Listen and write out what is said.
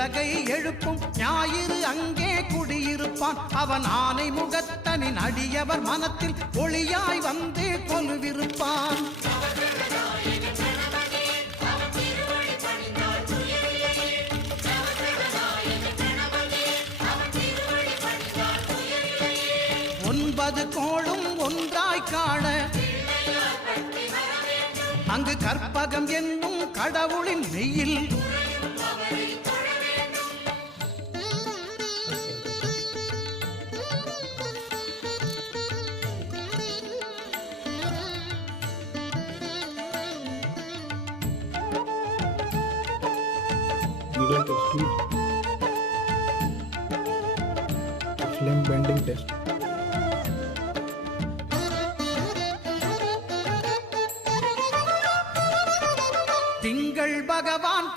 உலகை எழுப்பும் ஞாயிறு அங்கே குடியிருப்பான். அவன் ஆனை முகத்தனின் அடியவர் மனத்தில் ஒளியாய் வந்து கொலுவிருப்பான். ஒன்பது கோளும் ஒன்றாய் காண அங்கு கற்பகம் என்னும் கடவுளின் மெய்யில் flame bending test. திங்கள் பகவான்